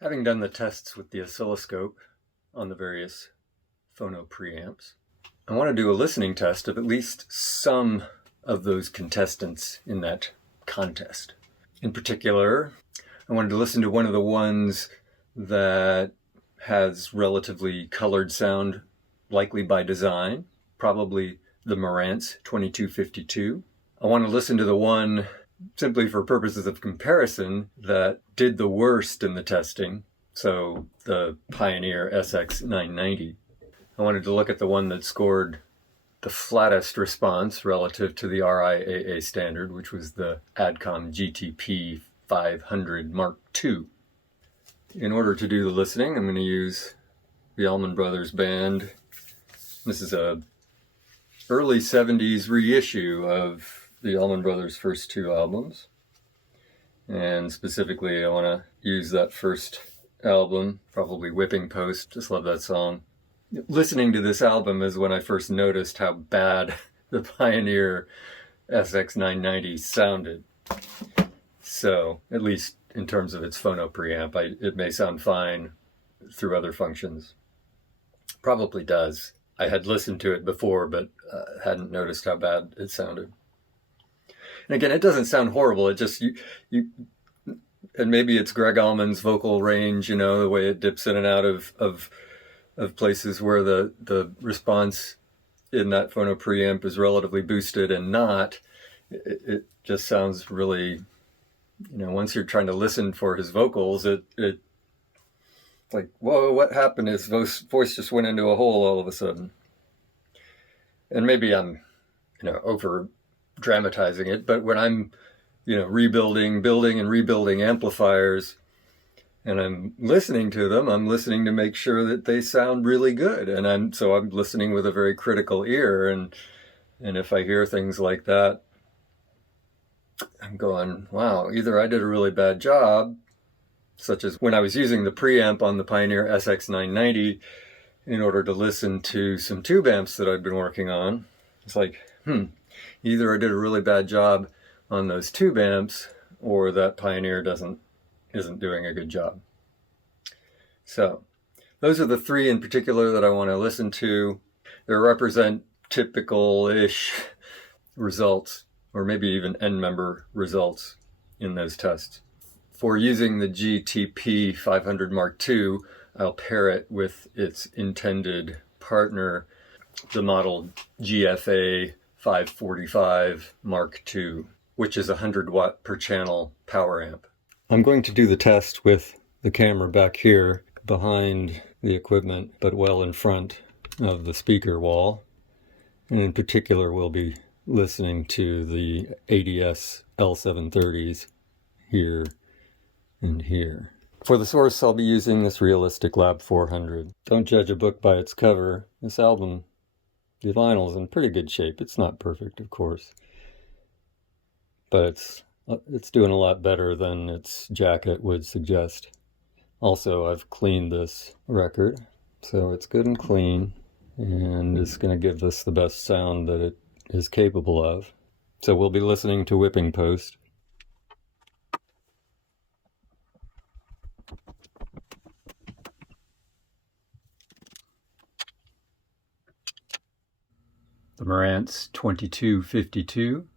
Having done the tests with the oscilloscope on the various phono preamps, I want to do a listening test of at least some of those contestants in that contest. In particular, I wanted to listen to one of the ones that has relatively colored sound, likely by design, probably the Marantz 2252. I want to listen to the one, simply for purposes of comparison, that did the worst in the testing, so the Pioneer SX990. I wanted to look at the one that scored the flattest response relative to the RIAA standard, which was the Adcom GTP 500 Mark II. In order to do the listening, I'm going to use the Allman Brothers Band. This is a early 70s reissue of the Allman Brothers' first two albums. And specifically, I want to use that first album, probably Whipping Post. Just love that song. Listening to this album is when I first noticed how bad the Pioneer SX990 sounded. So, at least in terms of its phono preamp, it may sound fine through other functions. Probably does. I had listened to it before, but hadn't noticed how bad it sounded. And again, it doesn't sound horrible. It just, and maybe it's Greg Allman's vocal range, the way it dips in and out of places where the response in that phono preamp is relatively boosted and not. It just sounds really, once you're trying to listen for his vocals, it's like, whoa, what happened? His voice just went into a hole all of a sudden. And maybe I'm, over dramatizing it, but when I'm, building and rebuilding amplifiers, and I'm listening to them, I'm listening to make sure that they sound really good. And I'm listening with a very critical ear. And if I hear things like that, I'm going, wow, either I did a really bad job, such as when I was using the preamp on the Pioneer SX990 in order to listen to some tube amps that I've been working on. It's like, either I did a really bad job on those tube amps, or that Pioneer isn't doing a good job. So those are the three in particular that I want to listen to. They represent typical-ish results, or maybe even end-member results in those tests. For using the GTP 500 Mark II, I'll pair it with its intended partner, the model GFA 545 Mark II, which is a 100 watt per channel power amp. I'm going to do the test with the camera back here behind the equipment, but well in front of the speaker wall. And in particular, we'll be listening to the ADS L730s here and here. For the source, I'll be using this Realistic Lab 400. Don't judge a book by its cover. This album, the vinyl's in pretty good shape. It's not perfect, of course, but it's doing a lot better than its jacket would suggest. Also, I've cleaned this record, so it's good and clean, and it's going to give us the best sound that it is capable of. So we'll be listening to Whipping Post. The Marantz 2252.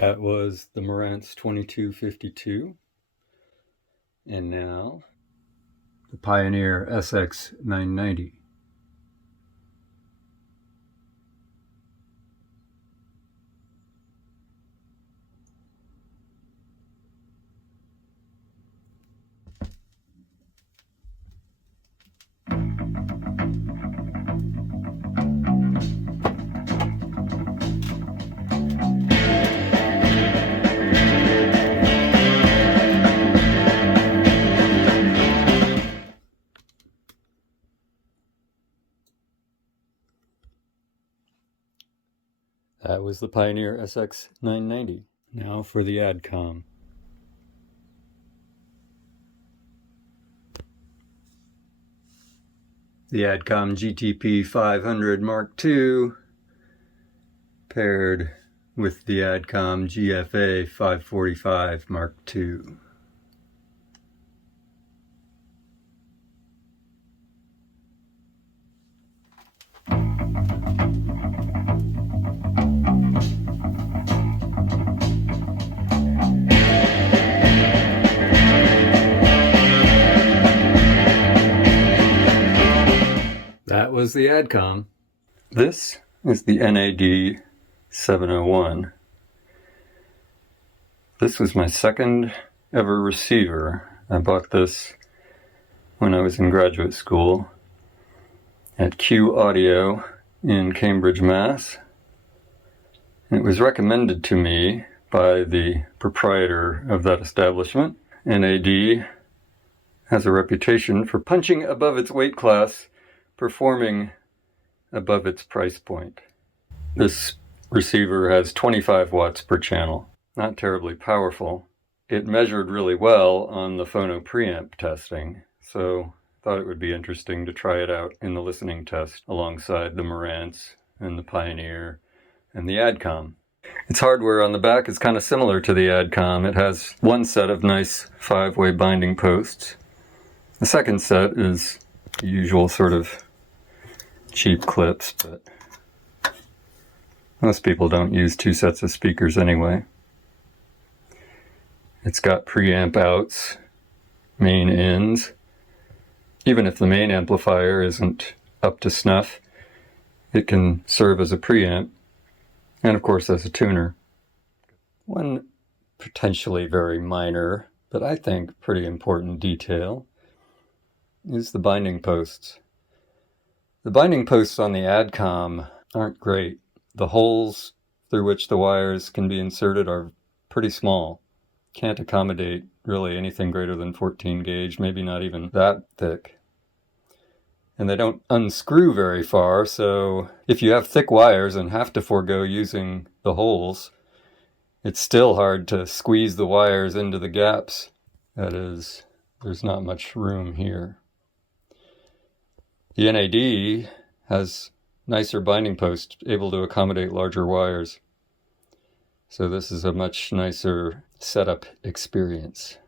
That was the Marantz 2252. And now the Pioneer SX990. That was the Pioneer SX990. Now for the ADCOM. The ADCOM GTP 500 Mark II paired with the ADCOM GFA 545 Mark II. That was the ADCOM. This is the NAD 701. This was my second ever receiver. I bought this when I was in graduate school at Q Audio in Cambridge, Mass. And it was recommended to me by the proprietor of that establishment. NAD has a reputation for punching above its weight class, performing above its price point. This receiver has 25 watts per channel. Not terribly powerful. It measured really well on the phono preamp testing, so I thought it would be interesting to try it out in the listening test alongside the Marantz and the Pioneer and the ADCOM. Its hardware on the back is kind of similar to the ADCOM. It has one set of nice 5-way binding posts. The second set is the usual sort of cheap clips, but most people don't use 2 sets of speakers anyway. It's got preamp outs, main ins. Even if the main amplifier isn't up to snuff, it can serve as a preamp, and of course as a tuner. One potentially very minor, but I think pretty important detail is the binding posts. The binding posts on the ADCOM aren't great. The holes through which the wires can be inserted are pretty small. Can't accommodate really anything greater than 14 gauge, maybe not even that thick. And they don't unscrew very far, so if you have thick wires and have to forego using the holes, it's still hard to squeeze the wires into the gaps. That is, there's not much room here. The NAD has nicer binding posts, able to accommodate larger wires. So this is a much nicer setup experience.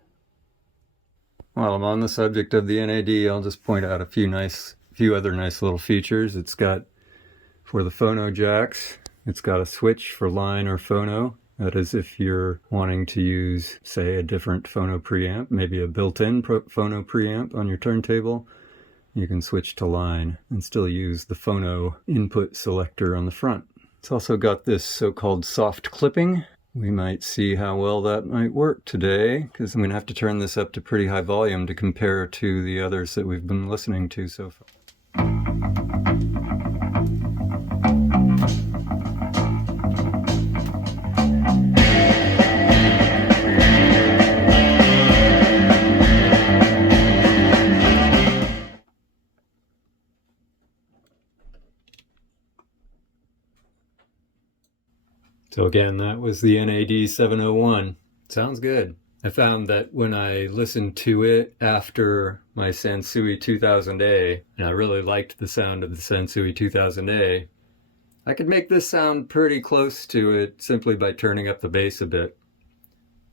While I'm on the subject of the NAD, I'll just point out a few other nice little features. It's got, for the phono jacks, it's got a switch for line or phono. That is if you're wanting to use, say, a different phono preamp, maybe a built-in phono preamp on your turntable. You can switch to line and still use the phono input selector on the front. It's also got this so-called soft clipping. We might see how well that might work today, because I'm going to have to turn this up to pretty high volume to compare to the others that we've been listening to so far. So again, that was the NAD 701. Sounds good. I found that when I listened to it after my Sansui 2000A, and I really liked the sound of the Sansui 2000A, I could make this sound pretty close to it simply by turning up the bass a bit.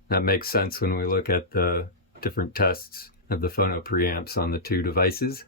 That makes sense when we look at the different tests of the phono preamps on the 2 devices.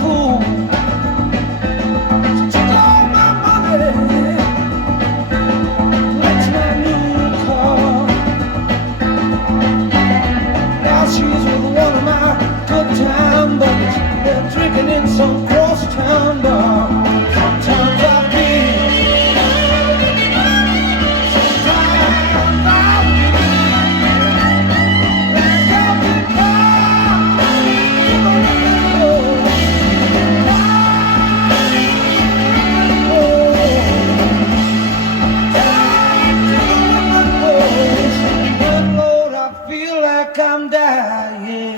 fool. She took all my money, went to my new car. Now she's with one of my good time buddies. They're drinking in some cross-town bar. Sometimes I feel, sometimes I I'm dying.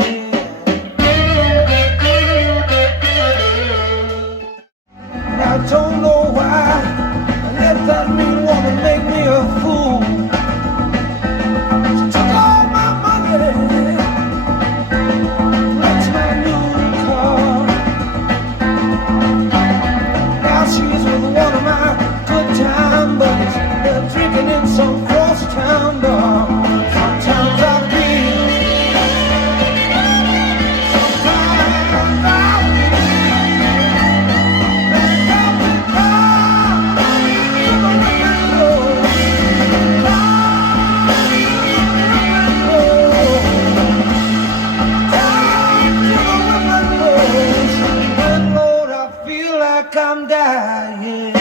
I don't know why I let that mean woman make me a fool. She took all my money, wrecked my new car. Now she's with one of my good time buddies. They're drinking in some cross-town bar. Sometimes I feel, I'm dying.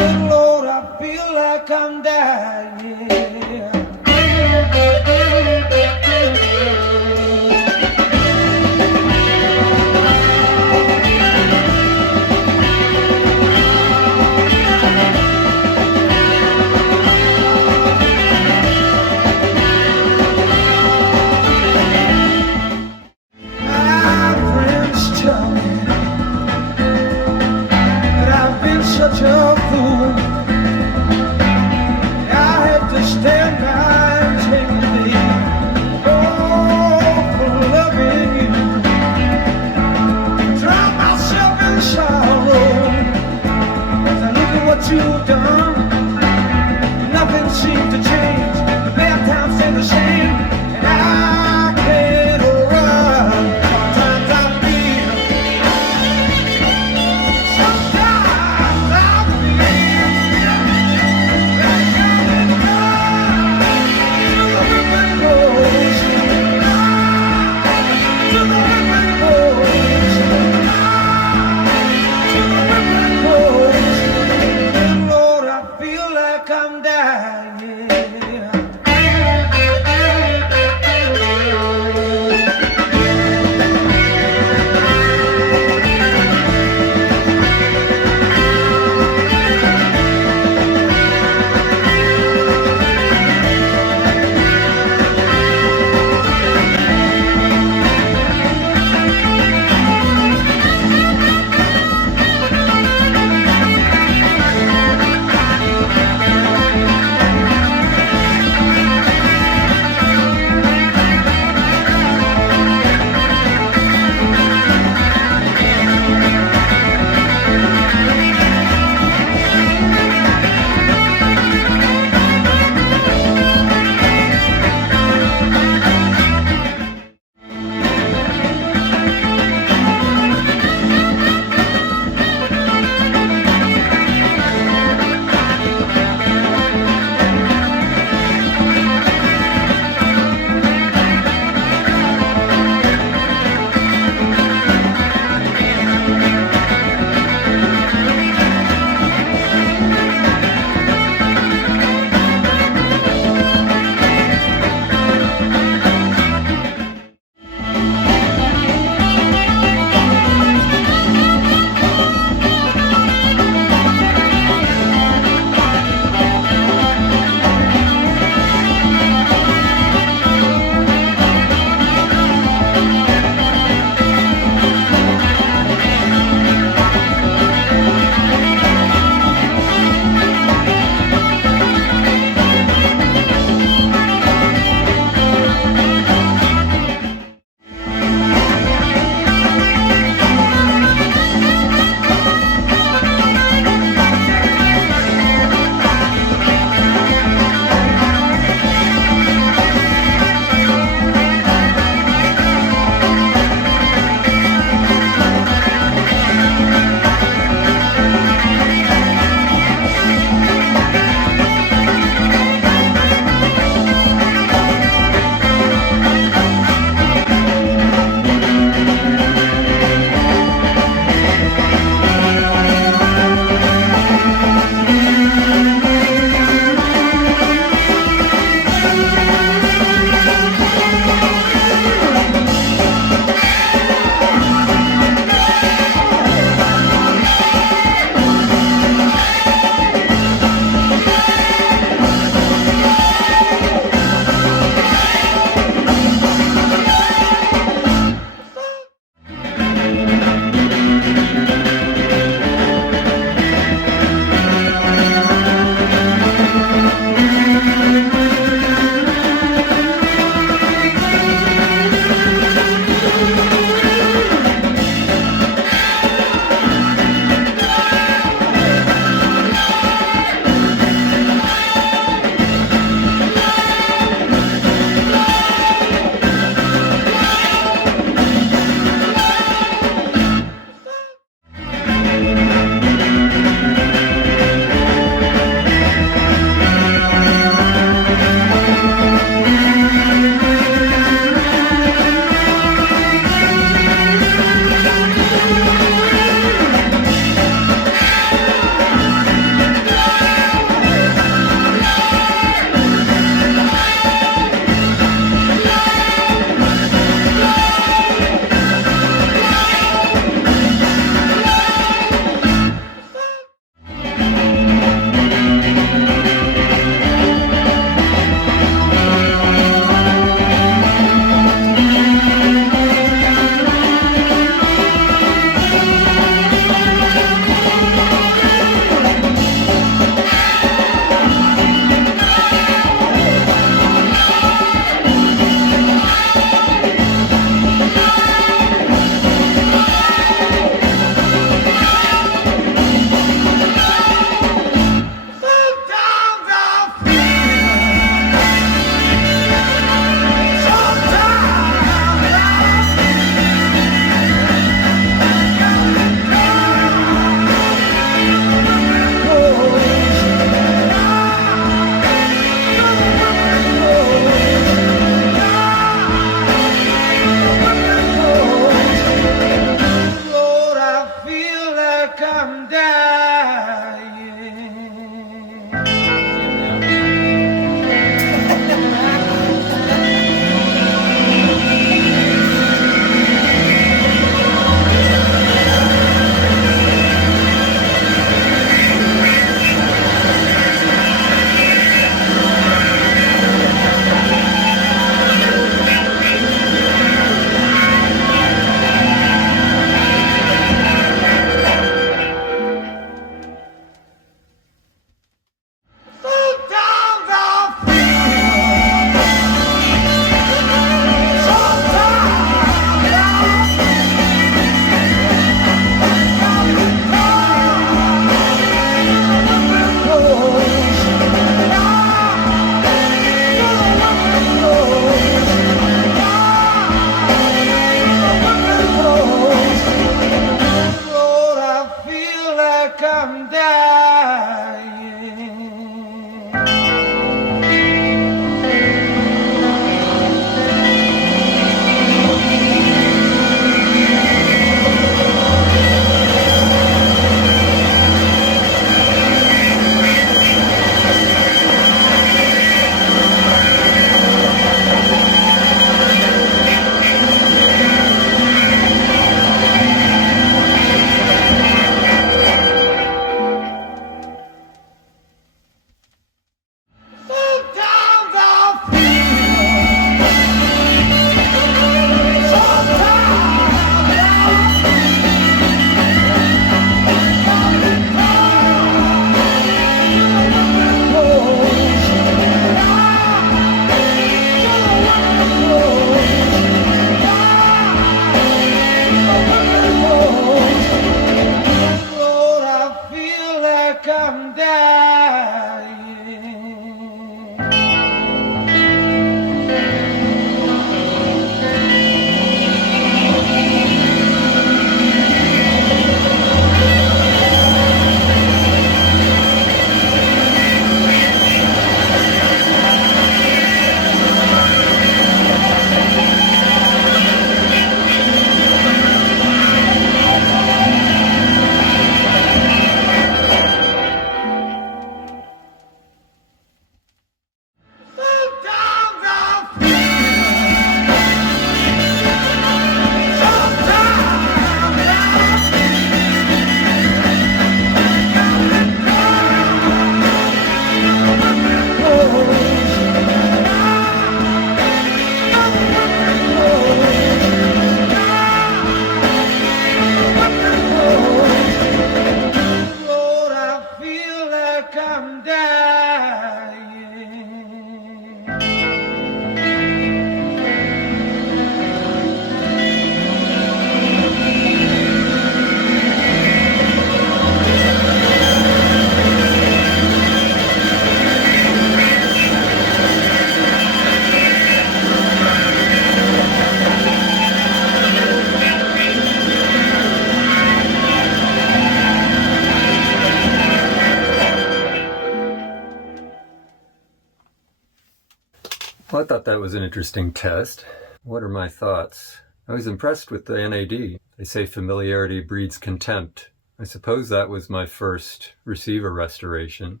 Well, I thought that was an interesting test. What are my thoughts? I was impressed with the NAD. They say familiarity breeds contempt. I suppose that was my first receiver restoration.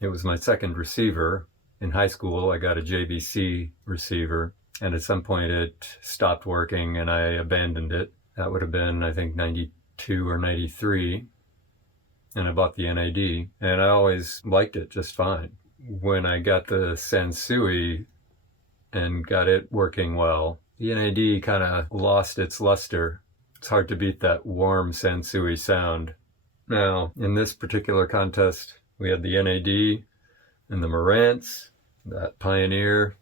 It was my second receiver. In high school, I got a JVC receiver, and at some point it stopped working and I abandoned it. That would have been, I think, 92 or 93. And I bought the NAD, and I always liked it just fine. When I got the Sansui and got it working well, the NAD kind of lost its luster. It's hard to beat that warm Sansui sound. Now, in this particular contest, we had the NAD and the Marantz, that Pioneer.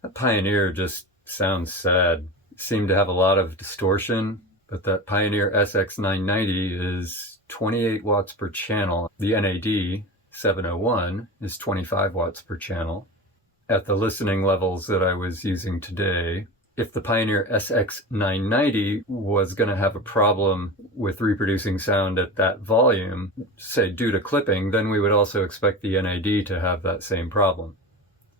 That Pioneer just sounds sad. It seemed to have a lot of distortion, but that Pioneer SX990 is 28 watts per channel. The NAD 701 is 25 watts per channel. At the listening levels that I was using today, if the Pioneer SX990 was going to have a problem with reproducing sound at that volume, say due to clipping, then we would also expect the NAD to have that same problem.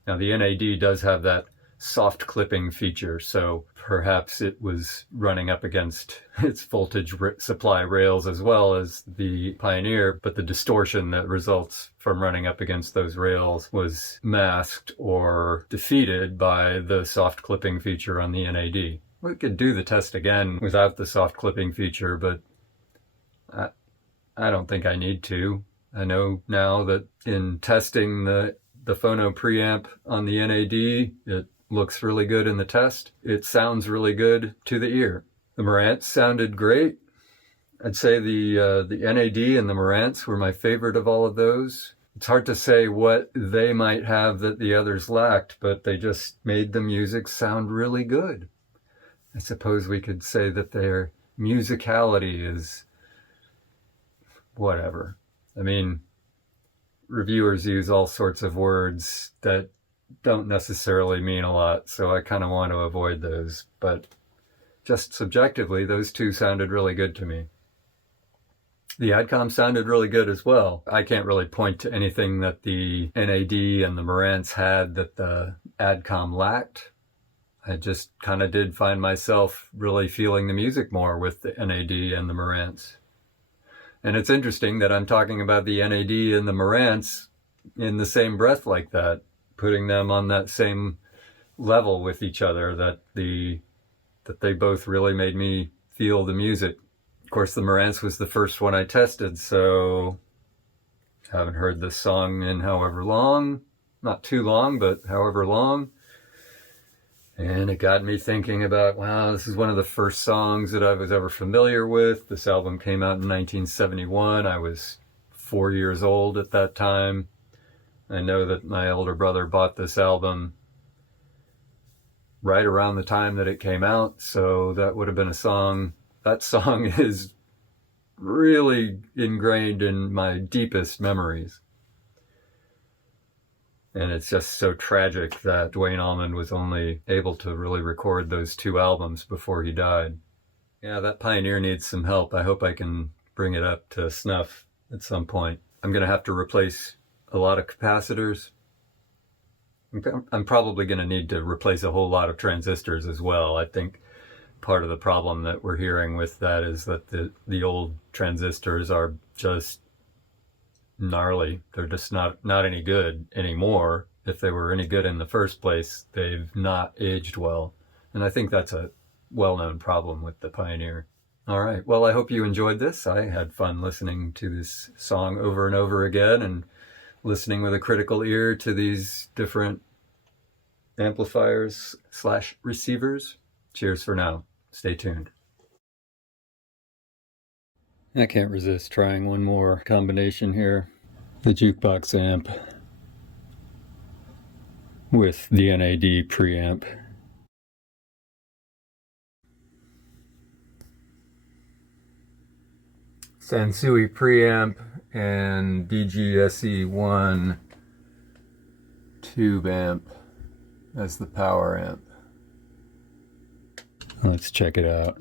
Now the NAD does have that soft clipping feature, so perhaps it was running up against its voltage supply rails as well as the Pioneer, but the distortion that results from running up against those rails was masked or defeated by the soft clipping feature on the NAD. We could do the test again without the soft clipping feature, but I don't think I need to. I know now that in testing the phono preamp on the NAD, it looks really good in the test. It sounds really good to the ear. The Marantz sounded great. I'd say the NAD and the Marantz were my favorite of all of those. It's hard to say what they might have that the others lacked, but they just made the music sound really good. I suppose we could say that their musicality is whatever. I mean, reviewers use all sorts of words that don't necessarily mean a lot, so I kind of want to avoid those. But just subjectively, those two sounded really good to me. The Adcom sounded really good as well. I can't really point to anything that the NAD and the Marantz had that the Adcom lacked. I just kind of did find myself really feeling the music more with the NAD and the Marantz. And it's interesting that I'm talking about the NAD and the Marantz in the same breath like that, putting them on that same level with each other, that they both really made me feel the music. Of course, the Marantz was the first one I tested, so I haven't heard this song in however long. Not too long, but however long. And it got me thinking about, wow, this is one of the first songs that I was ever familiar with. This album came out in 1971. I was 4 years old at that time. I know that my older brother bought this album right around the time that it came out, so that would have been a song. That song is really ingrained in my deepest memories. And it's just so tragic that Duane Allman was only able to really record those two albums before he died. Yeah, that Pioneer needs some help. I hope I can bring it up to snuff at some point. I'm going to have to replace a lot of capacitors. I'm probably going to need to replace a whole lot of transistors as well. I think part of the problem that we're hearing with that is that the old transistors are just gnarly. They're just not any good anymore. If they were any good in the first place, they've not aged well. And I think that's a well-known problem with the Pioneer. All right. Well, I hope you enjoyed this. I had fun listening to this song over and over again and listening with a critical ear to these different amplifiers / receivers. Cheers for now. Stay tuned. I can't resist trying one more combination here. The jukebox amp with the NAD preamp. Sansui preamp and BGSE1 tube amp as the power amp. Let's check it out.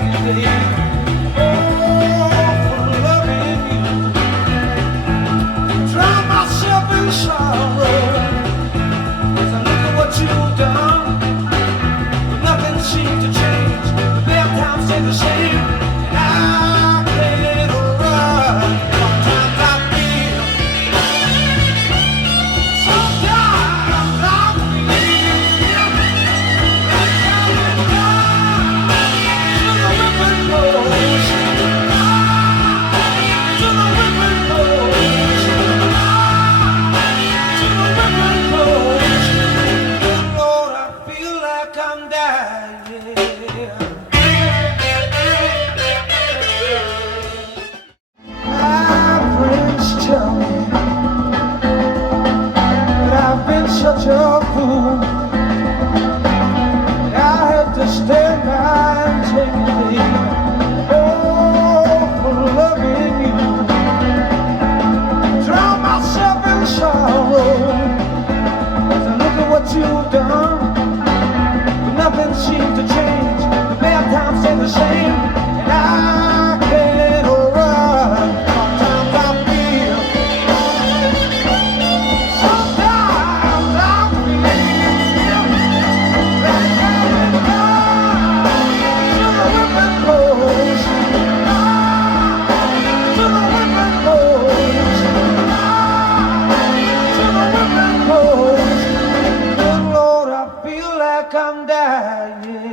day. Oh, for loving you. Drown myself in sorrow as I look at what you've done. But nothing seems to change. The bad times stay the same. And I can't run. Sometimes I feel. Sometimes I feel like I'm gone to the river goes. To the river goes. To the river goes. Good Lord, I feel like I'm dying. My friends tell me that I've been such a fool. I had to stand by and take a lead. Oh, for loving you. Drown myself in sorrow as I look at what you've done. But nothing seems to change. The bad times stay the same. And I can't run. Sometimes I feel. Sometimes I feel like I'm gone to the river goes. To the river goes. To the river goes. Good Lord, I feel like I'm dying.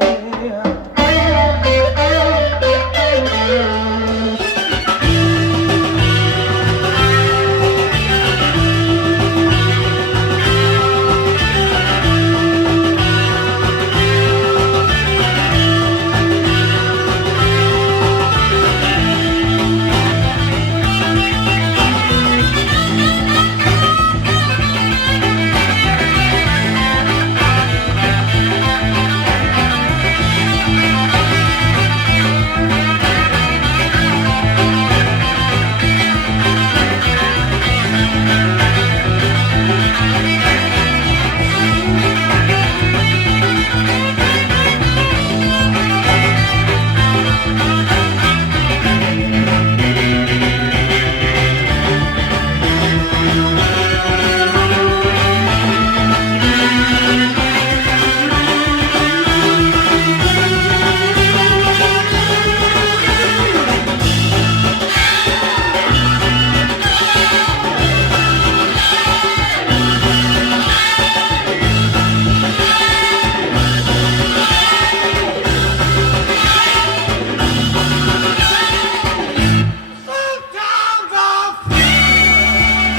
Sometimes I feel.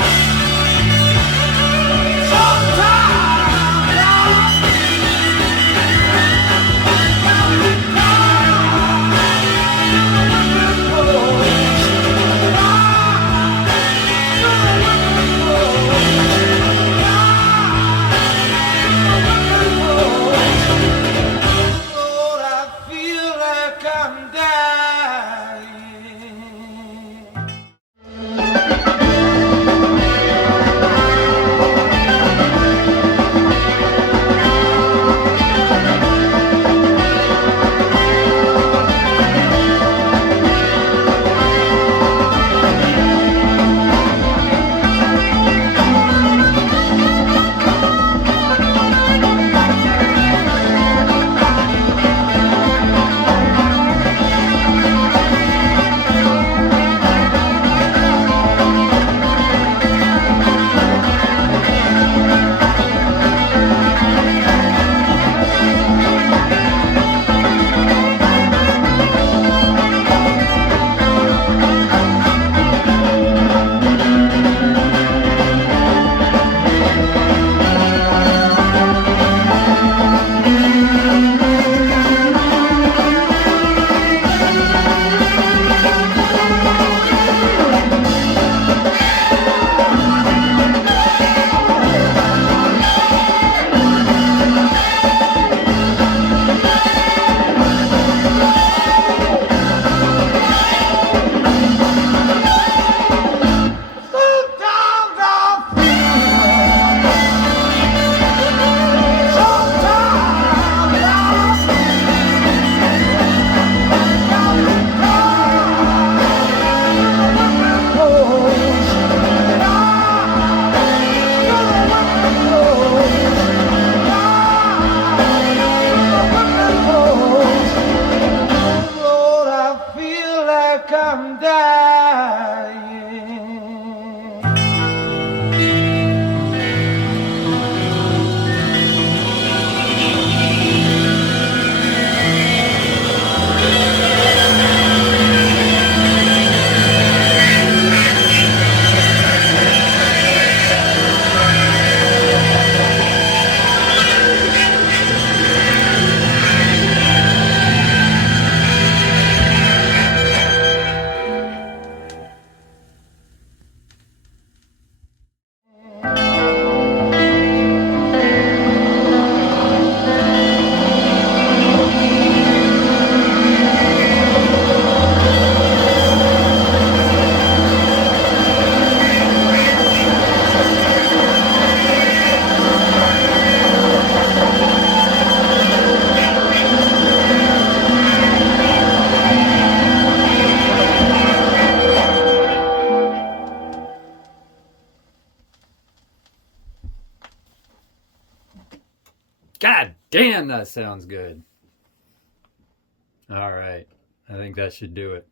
Sometimes I Lord, I feel like I'm dying. I'm dying. God damn, that sounds good. All right. I think that should do it.